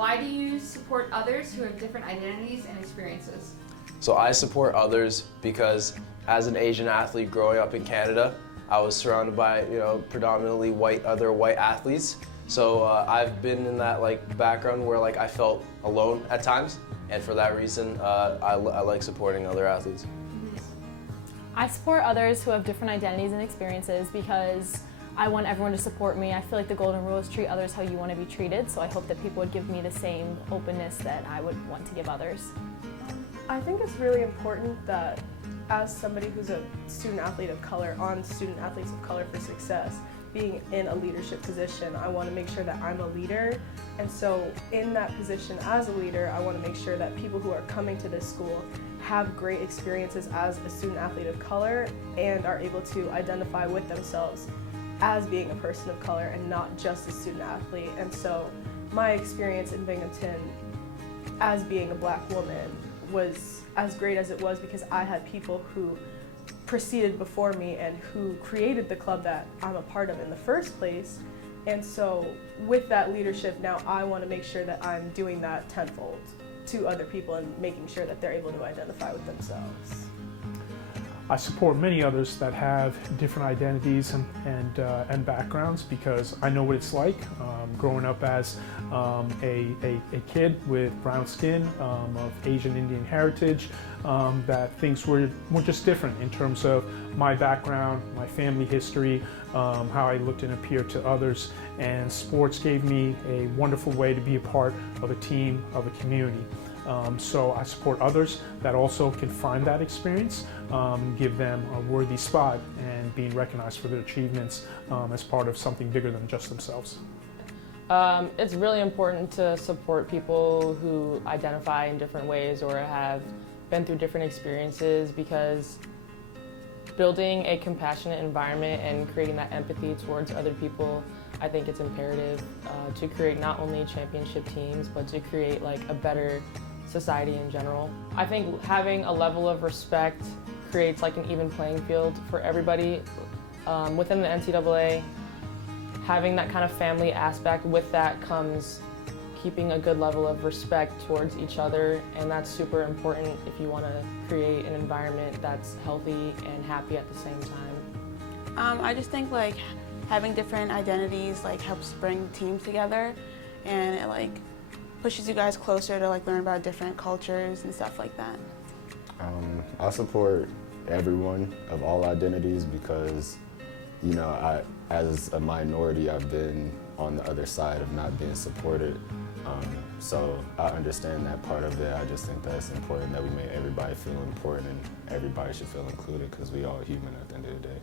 Why do you support others who have different identities and experiences? So I support others because as an Asian athlete growing up in Canada, I was surrounded by predominantly other white athletes. So I've been in that background where I felt alone at times, and for that reason I like supporting other athletes. I support others who have different identities and experiences because I want everyone to support me. I feel like the golden rule is treat others how you want to be treated, so I hope that people would give me the same openness that I would want to give others. I think it's really important that as somebody who's a student athlete of color on Student Athletes of Color for Success, being in a leadership position, I want to make sure that I'm a leader. And so in that position as a leader, I want to make sure that people who are coming to this school have great experiences as a student athlete of color and are able to identify with themselves as being a person of color and not just a student athlete. And so my experience in Binghamton as being a Black woman was as great as it was because I had people who proceeded before me and who created the club that I'm a part of in the first place. And so with that leadership now, I want to make sure that I'm doing that tenfold to other people and making sure that they're able to identify with themselves. I support many others that have different identities and backgrounds because I know what it's like growing up as a kid with brown skin of Asian Indian heritage, that things were just different in terms of my background, my family history, how I looked and appeared to others, and sports gave me a wonderful way to be a part of a team, of a community. So I support others that also can find that experience, give them a worthy spot and being recognized for their achievements as part of something bigger than just themselves. It's really important to support people who identify in different ways or have been through different experiences, because building a compassionate environment and creating that empathy towards other people, I think it's imperative to create not only championship teams, but to create a better society in general. I think having a level of respect creates an even playing field for everybody within the NCAA. Having that kind of family aspect, with that comes keeping a good level of respect towards each other, and that's super important if you want to create an environment that's healthy and happy at the same time. I just think having different identities helps bring teams together, and it pushes you guys closer to learn about different cultures and stuff like that. I support everyone of all identities because, as a minority, I've been on the other side of not being supported. So I understand that part of it. I just think that it's important that we make everybody feel important and everybody should feel included because we all human at the end of the day.